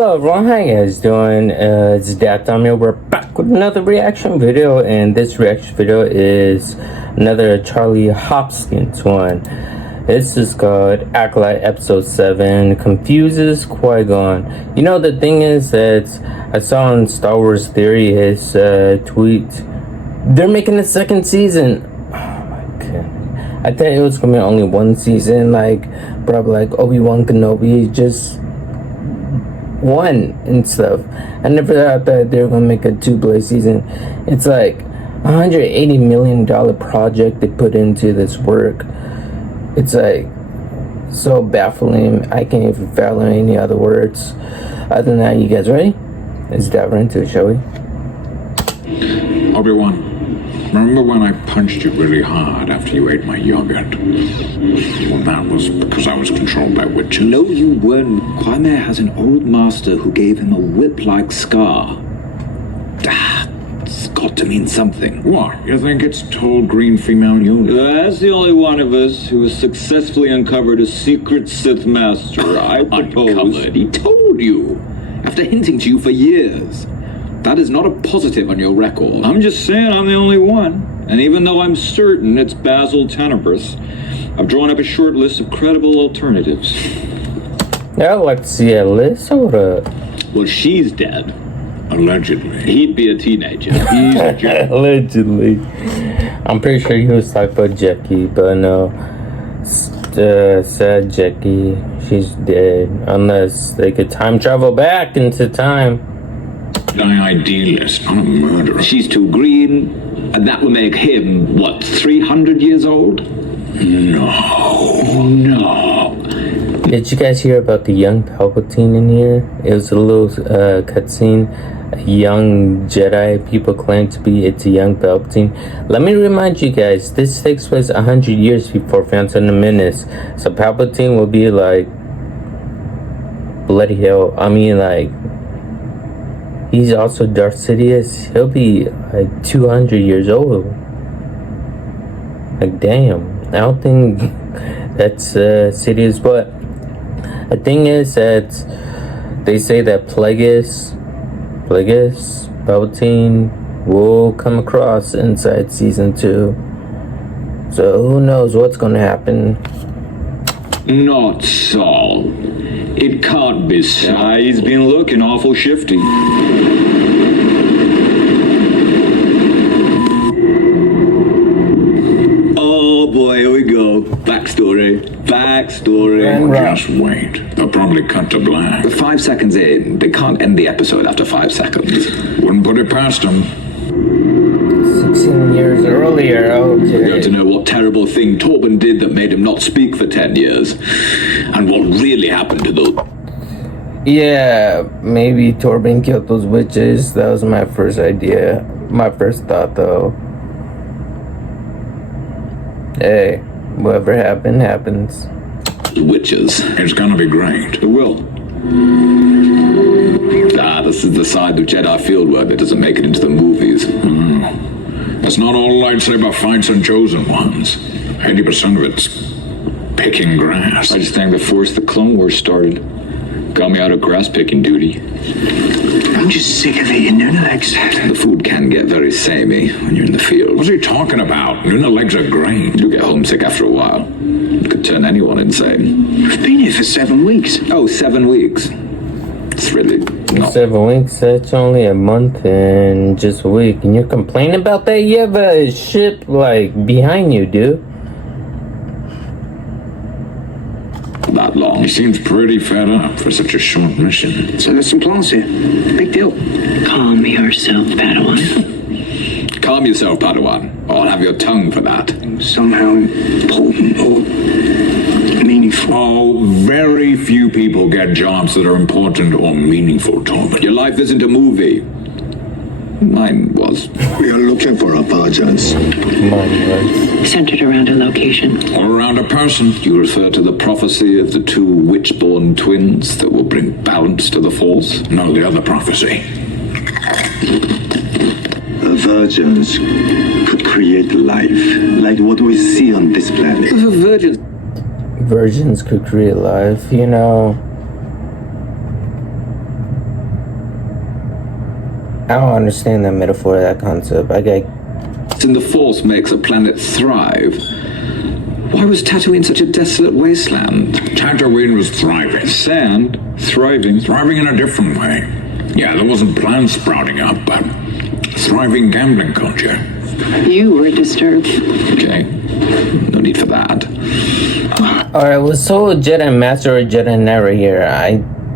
Hello everyone, how you guys doing? It's Dad Thumbnail. We're back with another reaction video, and this reaction video is another Charlie Hopkins one. This is called Acolyte Episode 7, Confuses Qui Gon. You know, the thing is that I saw on Star Wars Theory his tweet. They're making a second season. Oh my god. I thought it was gonna be only one season, like probably like Obi-Wan Kenobi, just one and stuff. I never thought that they were gonna make a 2-play season. It's like $180 million project they put into this work. It's like so baffling. I can't even fathom any other words. Other than that, you guys ready? Let's dive right into it, shall we? Obi-Wan, remember when I punched you really hard after you ate my yogurt? Well, that was because I was controlled by witches. No, you weren't. Qui Gon has an old master who gave him a whip-like scar. It's got to mean something. What? You think it's tall green female unit? That's the only one of us who has successfully uncovered a secret Sith master. I propose. Uncovered? He told you, after hinting to you for years. That is not a positive on your record. I'm just saying I'm the only one. And even though I'm certain it's Basil Tenebrous, I've drawn up a short list of credible alternatives. Yeah, I'd like to see a list. Hold up. Well, she's dead. Allegedly. He'd be a teenager. He's a jerk. Allegedly. I'm pretty sure he was talking about Jackie, but no. Sad Jackie. She's dead. Unless they could time travel back into time. An idealist, not a murderer. She's too green, and that will make him, what, 300 years old? No. Did you guys hear about the young Palpatine in here? It was a little cutscene. A young Jedi. People claim to be it's a young Palpatine. Let me remind you guys, this takes place 100 years before Phantom Menace. So Palpatine will be like, bloody hell. I mean, like, he's also Darth Sidious. He'll be like 200 years old. Like, damn. I don't think that's Sidious, but the thing is that they say that Plagueis, Palpatine will come across inside season 2. So who knows what's gonna happen. Not Saul. It can't be Saul. He's been looking awful shifty. Oh boy, here we go. Backstory. Just wait. They'll probably cut to black. 5 seconds in, they can't end the episode after 5 seconds. Wouldn't put it past them. 16 years earlier, okay. Going to know what terrible thing Torben did that made him not speak for 10 years. And what really happened to those... Yeah, maybe Torben killed those witches. That was my first idea. My first thought, though. Hey, whatever happened, happens. witches. It's gonna be great. It will. This is the side of Jedi fieldwork that doesn't make it into the movies. It's not all lightsaber fights and chosen ones. 80% of it's picking grass. I just think the Force the Clone Wars started. Got me out of grass picking duty. I'm just sick of eating Nuna legs. The food can get very samey when you're in the field. What's he talking about? Nuna legs are great. You get homesick after a while. It could turn anyone insane. We've been here for 7 weeks. Oh, 7 weeks. It's really not. 7 weeks, that's only a month and just a week. And you're complaining about that? You have a ship, like, behind you, dude. That long. He seems pretty fed up for such a short mission. So there's some plans here. Big deal. Calm yourself, Padawan. Calm yourself, Padawan. I'll have your tongue for that. Somehow important or meaningful. Oh, very few people get jobs that are important or meaningful, Torben. Your life isn't a movie. Mine was. We are looking for apologies. Centered around a location. Or around a person. You refer to the prophecy of the 2 witch-born twins that will bring balance to the Force? No, the other prophecy. Virgins could create life, like what we see on this planet. Virgins. Virgins could create life, you know. I don't understand that metaphor, that concept. I get. In the Force makes a planet thrive. Why was Tatooine such a desolate wasteland? Tatooine was thriving. Sand, thriving. Thriving in a different way. Yeah, there wasn't plants sprouting up, but thriving gambling culture. You were disturbed. Okay, no need for that. Alright, was Solo a Jedi Master or a Jedi Knight right here?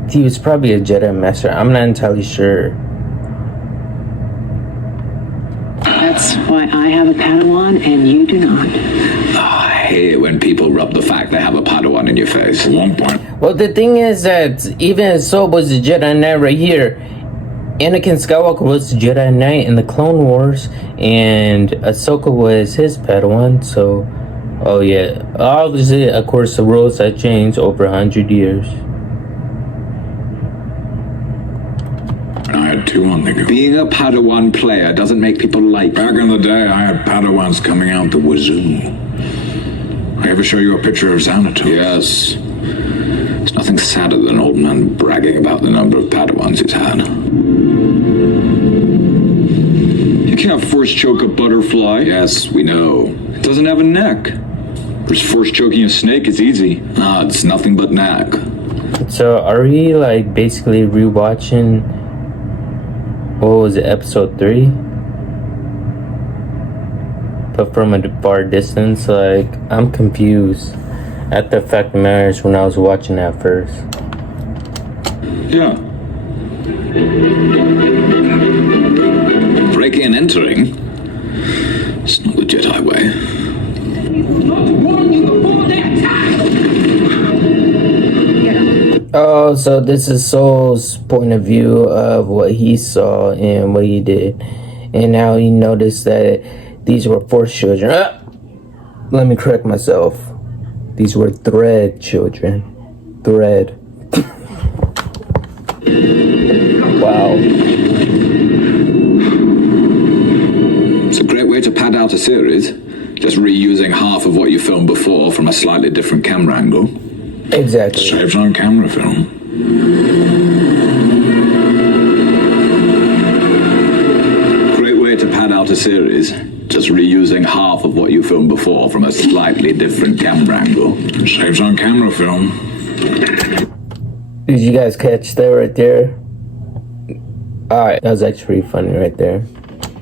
He was probably a Jedi Master. I'm not entirely sure. That's why I have a Padawan and you do not. I hate when people rub the fact they have a Padawan in your face. At one point, Well, the thing is that even Solo was a Jedi Knight right here, Anakin Skywalker was a Jedi Knight in the Clone Wars, and Ahsoka was his Padawan, so... Oh yeah, obviously, of course, the rules have changed over 100 years. I had two on the go. Being a Padawan player doesn't make people like you. Back in the day, I had Padawans coming out the wazoo. I ever show you a picture of Xanatos? Yes. There's nothing sadder than an old man bragging about the number of Padawans he's had. You can't force choke a butterfly. Yes, we know. It doesn't have a neck. Whereas force choking a snake is easy. Ah, it's nothing but neck. So, are we, like, basically rewatching... What was it, episode 3? But from a far distance, like, I'm confused at the fact of matters when I was watching that first. Yeah. Breaking and entering? It's not the Jedi way. Oh, so this is Solo's point of view of what he saw and what he did. And now he noticed that these were Force children. Let me correct myself. These were Thread children. Thread. Wow. It's a great way to pad out a series. Just reusing half of what you filmed before from a slightly different camera angle. Exactly. Saves on camera film. Great way to pad out a series. Just reusing half of what you filmed before from a slightly different camera angle. Saves on camera film. Did you guys catch that right there? Alright, that was actually pretty funny right there.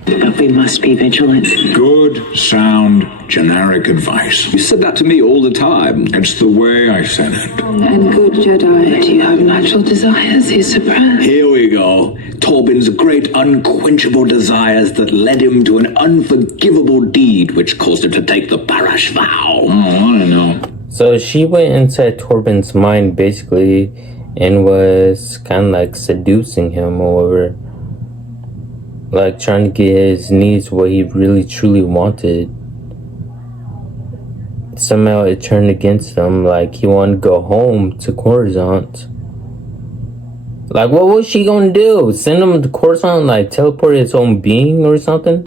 But we must be vigilant. Good, sound, generic advice. You said that to me all the time. It's the way I said it. And good Jedi, do you have natural desires you suppress? Here we go. Torbin's great unquenchable desires that led him to an unforgivable deed which caused him to take the Parash vow. Oh, I don't know. So she went inside Torbin's mind basically and was kind of like seducing him over, like trying to get his needs what he really truly wanted. Somehow it turned against him, like he wanted to go home to Coruscant. Like, what was she gonna do? Send him to Coruscant, like teleport his own being or something?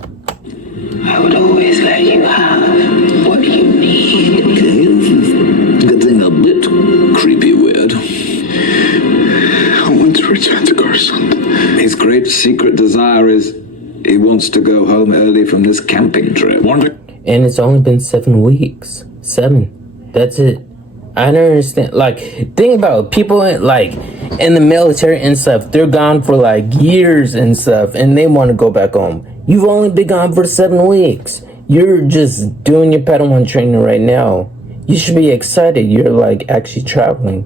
I would always let you have what you need. Getting a bit creepy weird. I want to return to Coruscant. His great secret desire is he wants to go home early from this camping trip. And it's only been 7 weeks. 7. That's it. I don't understand. Like, think about it. People like in the military and stuff. They're gone for like years and stuff, and they want to go back home. You've only been gone for 7 weeks. You're just doing your Padawan training right now. You should be excited. You're like actually traveling.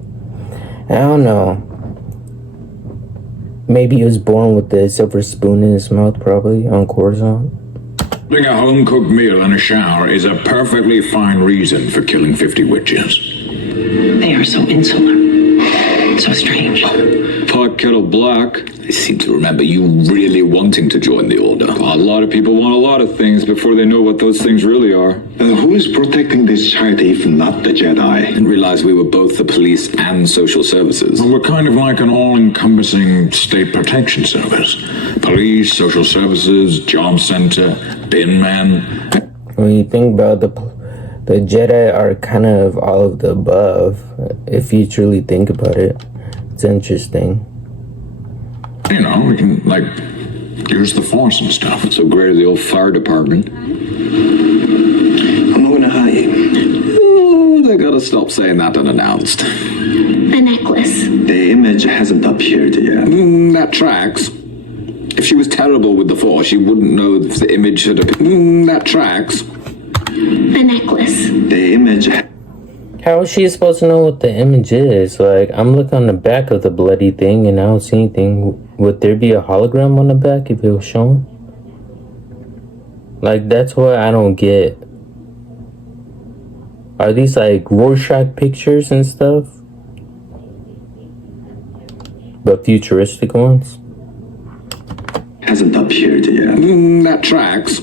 I don't know. Maybe he was born with the silver spoon in his mouth, probably on Coruscant. Having a home-cooked meal and a shower is a perfectly fine reason for killing 50 witches. They are so insular. So strange. Pot kettle black. I seem to remember you really wanting to join the Order. A lot of people want a lot of things before they know what those things really are. Who is protecting this child if not the Jedi? I didn't realize we were both the police and social services. Well, we're kind of like an all-encompassing state protection service. Police, social services, job center, bin man. When you think about the Jedi are kind of all of the above, if you truly think about it. It's interesting. You know, we can, like, Use the force and stuff. So great at the old fire department. I'm not gonna hurt you. Oh, they gotta stop saying that unannounced. The necklace. The image hasn't appeared yet. That tracks. If she was terrible with the force, she wouldn't know if the image had appeared. That tracks. The necklace. The image. How is she supposed to know what the image is? Like, I'm looking on the back of the bloody thing and I don't see anything. Would there be a hologram on the back if it was shown? Like, that's what I don't get. Are these like Rorschach pictures and stuff? But futuristic ones? Hasn't appeared yet. That tracks.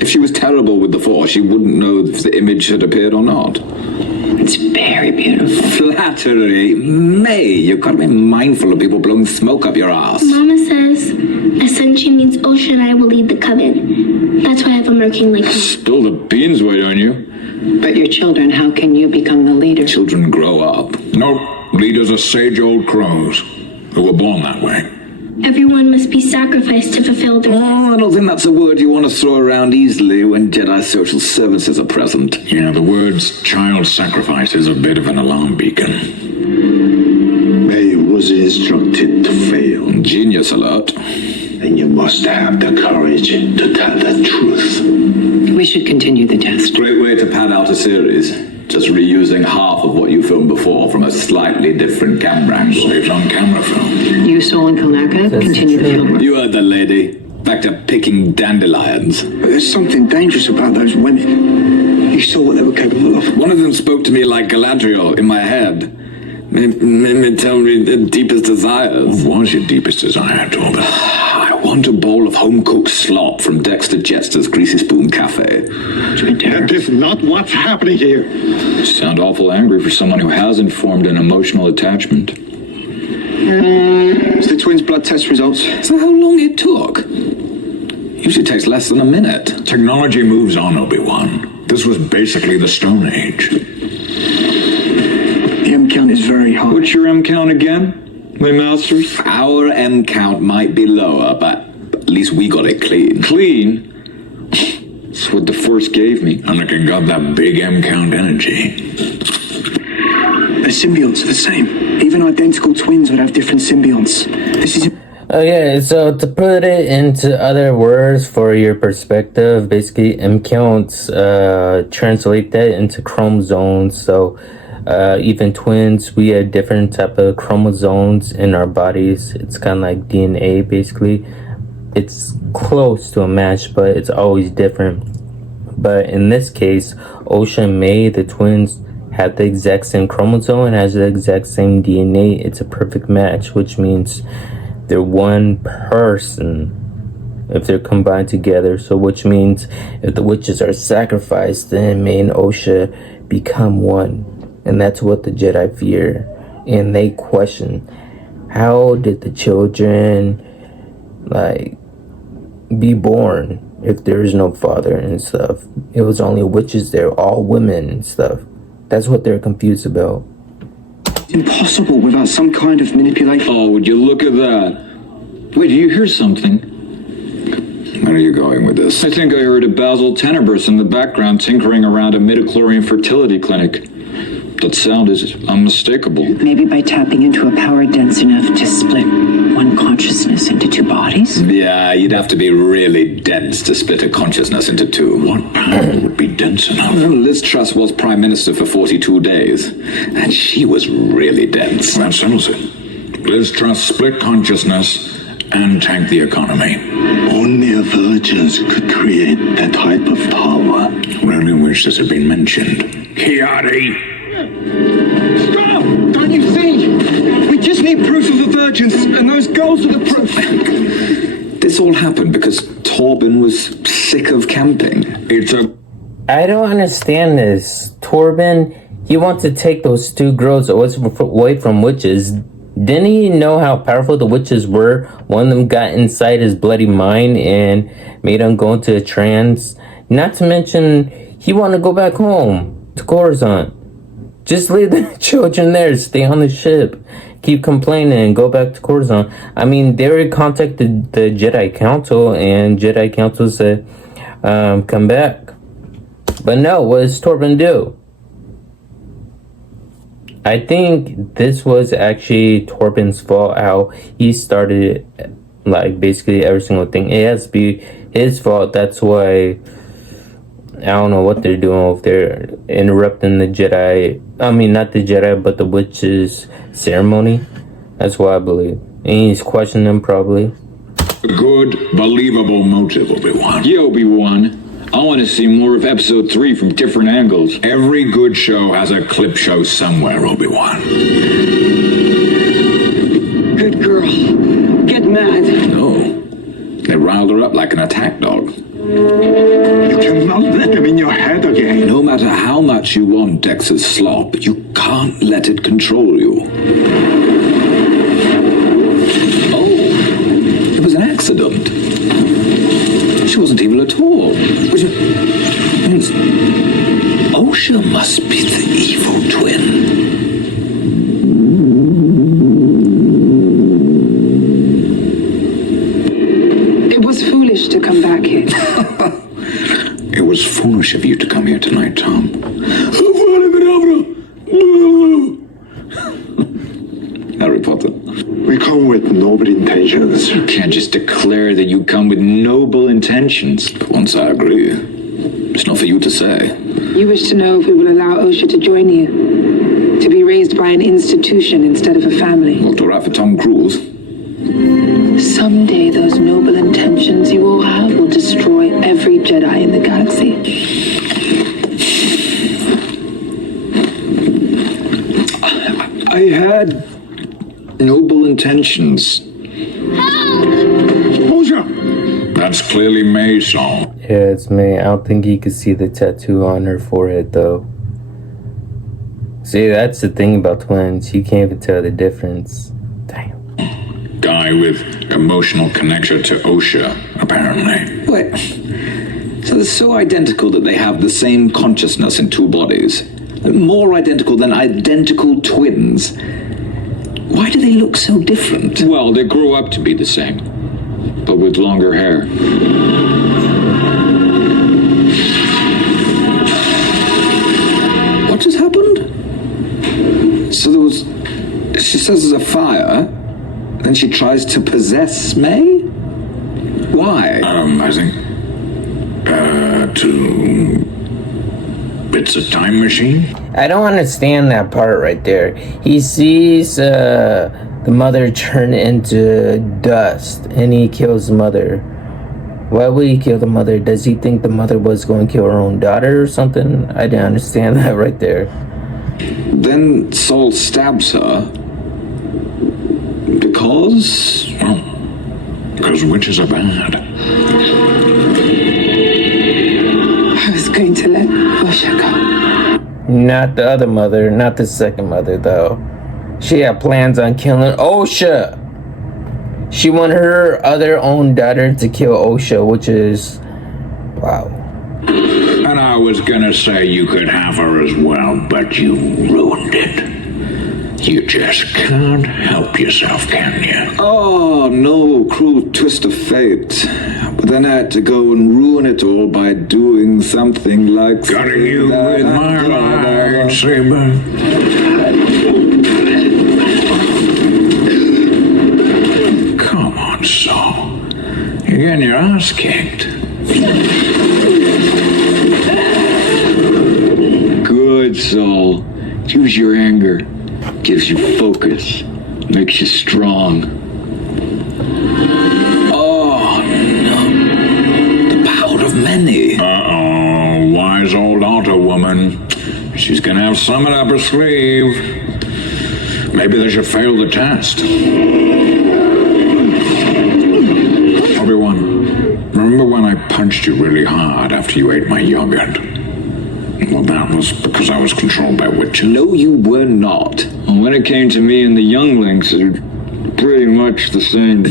If she was terrible with the force, she wouldn't know if the image had appeared or not. It's very beautiful. Flattery. May, you've got to be mindful of people blowing smoke up your ass. Mama says ascension means Osha and I will lead the coven. That's why I have a merkin like me. Spill the beans, why don't you? But your children, how can you become the leader? Children grow up. Nope. Leaders are sage old crows who were born that way. Everyone must be sacrificed to fulfill their... Oh, I don't think that's a word you want to throw around easily when Jedi social services are present. Yeah, the words child sacrifice is a bit of an alarm beacon. May was instructed to fail. Genius alert. And you must have the courage to tell the truth. We should continue the test. Great way to pad out a series. Just reusing half of what you filmed before from a slightly different camera angle. Saves on camera film. You, Sol and Kalaka, continue the field work. You heard the lady. Back to picking dandelions. But there's something dangerous about those women. You saw what they were capable of. One of them spoke to me like Galadriel in my head. Made me tell me the deepest desires. What was your deepest desire, Torben? I want a bowl of home-cooked slop from Dexter Jester's Greasy Spoon Cafe. That is not what's happening here. You sound awful angry for someone who hasn't formed an emotional attachment. It's the twins' blood test results. So how long it took? Usually takes less than a minute. Technology moves on, Obi-Wan. This was basically the Stone Age. The M count is very high. What's your M count again, my masters? Our M count might be lower, but at least we got it clean. Clean? That's what the Force gave me. Anakin got that big M count energy. The symbionts are the same. Even identical twins would have different symbionts. This is... Okay, so to put it into other words for your perspective, basically M counts translate that into chromosomes. So even twins, we have different type of chromosomes in our bodies. It's kind of like DNA basically. It's close to a match, but it's always different. But in this case, Osha and May, the twins, have the exact same chromosome and has the exact same DNA. It's a perfect match, which means they're one person if they're combined together. So which means if the witches are sacrificed, then May and Osha become one. And that's what the Jedi fear. And they question, how did the children like be born if there is no father and stuff? It was only witches there, all women and stuff. That's what they're confused about. impossible without some kind of manipulation. Oh, would you look at that? Wait, do you hear something? Where are you going with this? I think I heard a Basil Tenebris in the background tinkering around a midichlorian fertility clinic. That sound is unmistakable. Maybe by tapping into a power dense enough to split one consciousness into two bodies? Yeah, you'd have to be really dense to split a consciousness into two. What power would be dense enough? Well, Liz Truss was Prime Minister for 42 days, and she was really dense. That settles it. Liz Truss split consciousness and tanked the economy. Only a virgins could create that type of power. Rarely wish this had been mentioned. Kiadi! Stop! Don't you see? We just need proof of the virgins, and those girls are the proof. This all happened because Torben was sick of camping. I don't understand this. Torben, he wants to take those two girls away from witches. Didn't he know how powerful the witches were? One of them got inside his bloody mind and made him go into a trance. Not to mention, he wanted to go back home to Coruscant. Just leave the children there. Stay on the ship. keep complaining and go back to Coruscant. I mean, they already contacted the Jedi Council, and Jedi Council said, come back. But no, what does Torben do? I think this was actually Torben's fault, how he started, like, basically every single thing. It has to be his fault. That's why, I don't know what they're doing over there, interrupting the Jedi, I mean, not the Jedi, but the witches' ceremony. That's what I believe. And he's questioning them, probably. A good, believable motive, Obi-Wan. Yeah, Obi-Wan. I want to see more of Episode 3 from different angles. Every good show has a clip show somewhere, Obi-Wan. Good girl. Get mad. No. They riled her up like an attack dog. You cannot let them in your head again. No matter how much you want Dex's slop, you can't let it control you. Oh, it was an accident. She wasn't evil at all. Which means Osha must be the evil twin. It was foolish to come back here. It was foolish of you to come here tonight, Tom. Harry Potter. We come with noble intentions. You can't just declare that you come with noble intentions. For once I agree. It's not for you to say. You wish to know if we will allow Osha to join you. To be raised by an institution instead of a family. Looked all right for Tom Cruise. Someday those noble intentions you all have will destroy every Jedi in the galaxy. I had noble intentions. That's clearly May's song. Yeah, it's May. I don't think you could see the tattoo on her forehead, though. See, that's the thing about twins. You can't even tell the difference. Damn. Guy with emotional connection to Osha, apparently. Wait. So they're so identical that they have the same consciousness in two bodies. More identical than identical twins. Why do they look so different? Well, they grow up to be the same, but with longer hair. What just happened? So there was... She says there's a fire, then she tries to possess May? Why? I think... It's a time machine? I don't understand that part right there. He sees the mother turn into dust, and he kills the mother. Why would he kill the mother? Does he think the mother was going to kill her own daughter or something? I didn't understand that right there. Then Saul stabs her. Because? Oh. Because witches are bad. I was going to let Osha go. Not the other mother, not the second mother, though. She had plans on killing Osha. She wanted her other own daughter to kill Osha, which is... wow. And I was gonna say you could have her as well, but you ruined it. You just can't help yourself, can you? Oh, no, cruel twist of fate. But then I had to go and ruin it all by doing something like... Cutting you with my lightsaber. Come on, Saul. You're getting your ass kicked. Good, Saul. Use your anger. Gives you focus. Makes you strong. Oh, no. The power of many. Uh-oh, wise old altar woman. She's gonna have something up her sleeve. Maybe they should fail the test. Obi-Wan, remember when I punched you really hard after you ate my yogurt? Well, that was because I was controlled by witches. No, you were not. And when it came to me and the younglings, they're pretty much the same.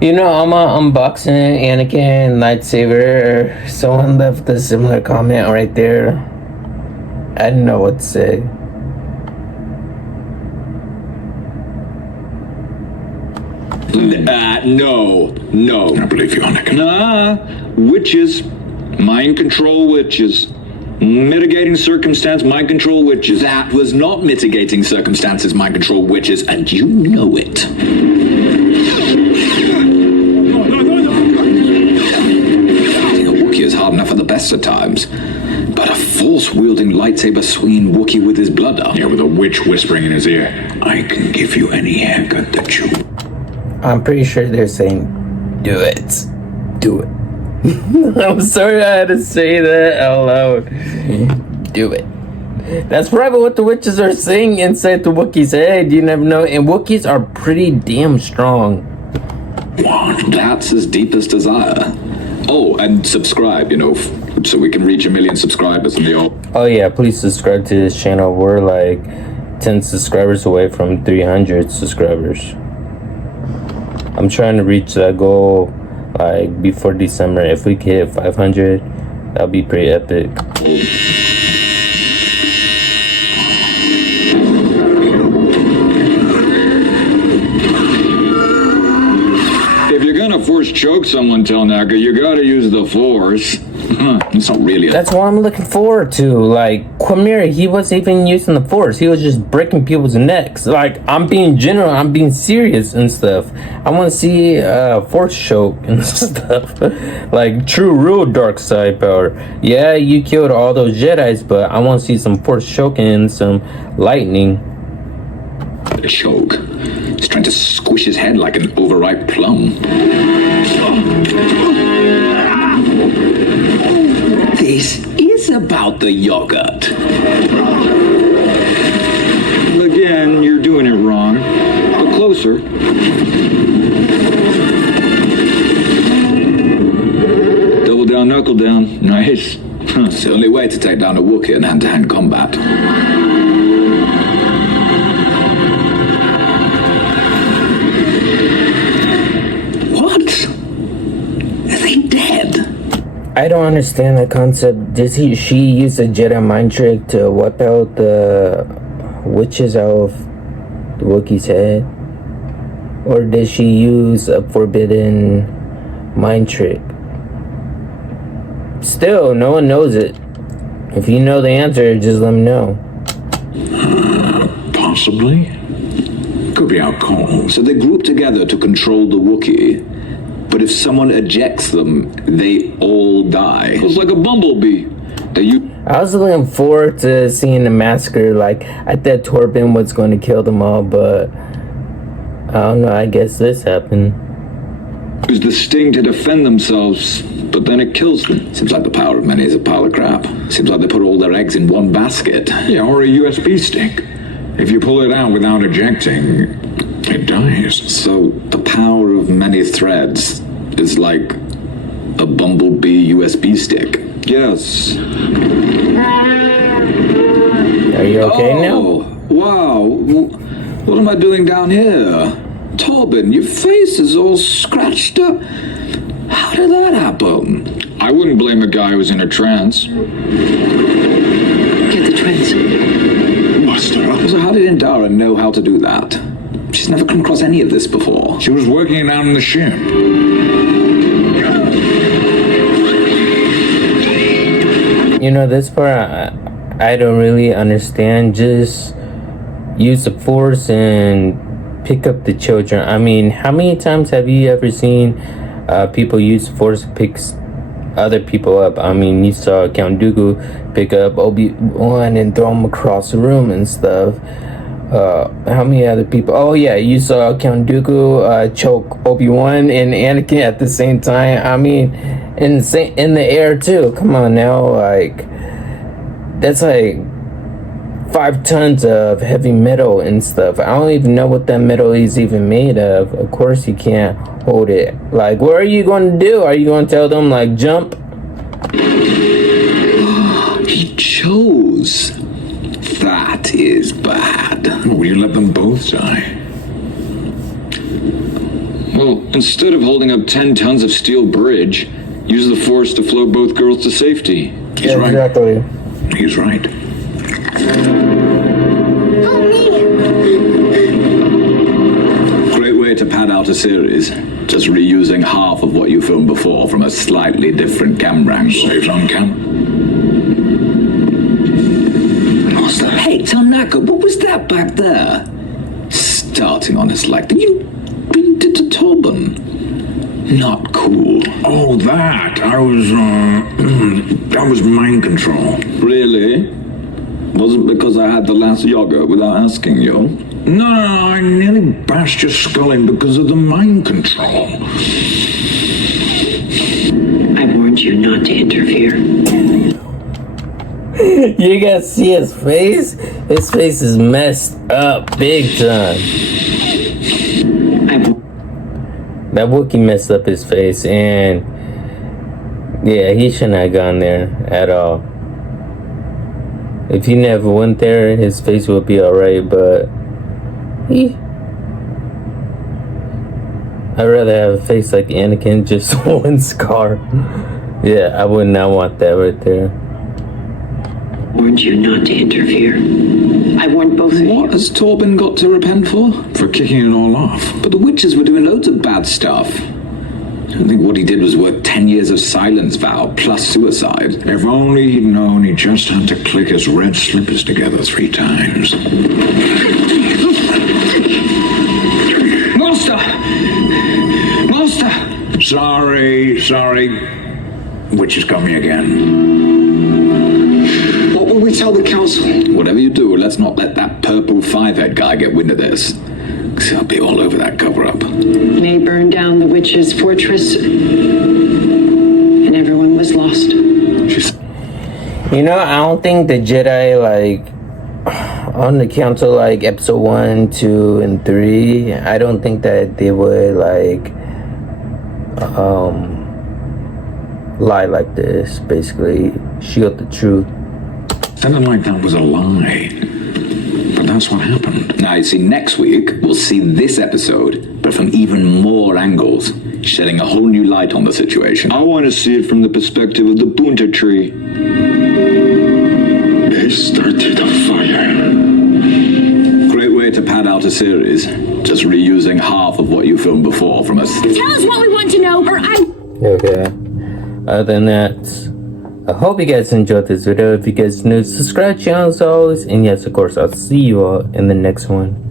You know, I'm unboxing Anakin lightsaber. Someone left a similar comment right there. I don't know what to say. No. I believe you, Anakin. Nah, witches. Mind control witches. Mitigating circumstance, mind control witches. That was not mitigating circumstances, mind control witches, and you know it. Fighting a Wookiee is hard enough at the best of times, but a force-wielding, lightsaber-swinging Wookiee with his blood up. Yeah, with a witch whispering in his ear. I can give you any haircut that you... I'm pretty sure they're saying, do it. Do it. I'm sorry I had to say that out loud. Do it. That's probably what the witches are saying inside the Wookiee's head. You never know. And Wookiees are pretty damn strong. That's his deepest desire. Oh, and subscribe, so we can reach 1 million subscribers in the old. Oh yeah, please subscribe to this channel. We're like 10 subscribers away from 300 subscribers. I'm trying to reach that goal like before December. If we could hit 500, that'll be pretty epic. If you're gonna force choke someone, Telnaga, you gotta use the force. It's not really. That's what I'm looking forward to. Like Quamir, he wasn't even using the force. He was just breaking people's necks. Like, I'm being general, I'm being serious and stuff. I want to see force choke and stuff. Like true, real dark side power. Yeah, you killed all those Jedis, but I want to see some force choking and some lightning. A choke. He's trying to squish his head like an overripe plum. This is about the yogurt. Again, you're doing it wrong. But closer. Double down, knuckle down. Nice. It's the only way to take down a Wookiee in hand-to-hand combat. What? Are they dead? I don't understand the concept. Did she use a Jedi mind trick to wipe out the witches out of the Wookiee's head? Or did she use a forbidden mind trick? Still, no one knows it. If you know the answer, just let me know. Possibly. Could be our call. So they group together to control the Wookiee. But if someone ejects them, they all die. It's like a bumblebee. I was looking forward to seeing the massacre. Like, I thought Torben was going to kill them all, but I don't know. I guess this happened. Use the sting to defend themselves, but then it kills them. Seems like the power of many is a pile of crap. Seems like they put all their eggs in one basket. Yeah, or a USB stick. If you pull it out without ejecting, it dies. So the power of many threads is like a bumblebee USB stick. Yes. Are you okay now? Wow. What am I doing down here? Torben, your face is all scratched up. How did that happen? I wouldn't blame a guy who's in a trance. Get the trance. Buster up. So how did Indara know how to do that? She's never come across any of this before. She was working it out on the ship. You know, this part I don't really understand. Just use the force and pick up the children. I mean, how many times have you ever seen people use force to pick other people up? I mean, you saw Count Dooku pick up Obi-Wan and throw him across the room and stuff. How many other people? Oh yeah, you saw Count Dooku choke Obi-Wan and Anakin at the same time. I mean, in the air too. Come on now, like that's like 5 tons of heavy metal and stuff. I don't even know what that metal is even made of. Of course you can't hold it. Like, what are you going to do? Are you going to tell them like jump? He chose. That is bad. Will you let them both die? Well, instead of holding up 10 tons of steel bridge, use the force to float both girls to safety. He's right. Exactly. He's right. Great way to pad out a series. Just reusing half of what you filmed before from a slightly different camera angle. Saves on cam. Master. Hey, Tanaka, what was that back there? Starting on his leg. Did you beat it to Torben? Not cool. Oh, that. I was, that was mind control. Really? Wasn't because I had the last yogurt without asking you? No, I nearly bashed your skull in because of the mind control. I warned you not to interfere. You guys see his face? His face is messed up big time. That Wookiee messed up his face, and yeah, he shouldn't have gone there at all. If he never went there, his face would be alright, but I'd rather have a face like Anakin, just one scar. Yeah, I would not want that right there. Warned you not to interfere. I warned both of you. What has Torben got to repent for? For kicking it all off. But the witches were doing loads of bad stuff. I don't think what he did was worth 10 years of silence vow plus suicide. If only he'd known he just had to click his red slippers together 3 times. Master! Master! Sorry. Witches got me again. What will we tell the council? Whatever you do, let's not let that purple 5-head guy get wind of this. 'Cause he'll be all over that cover-up. They burned down the witch's fortress, and everyone was lost. You know, I don't think the Jedi, like, on the council, like, episode 1, 2, and 3, I don't think that they would, like, lie like this, basically. Shield the truth. Sounded like that was a lie. But that's what happened. Now, you see, next week, we'll see this episode, but from even more angles, shedding a whole new light on the situation. I want to see it from the perspective of the Bunta tree. They started a fire. Great way to pad out a series. Just reusing half of what you filmed before from a... Tell us what we want to know, or I... Okay. Other than that, I hope you guys enjoyed this video. If you guys new, subscribe channel as always. And yes, of course, I'll see you all in the next one.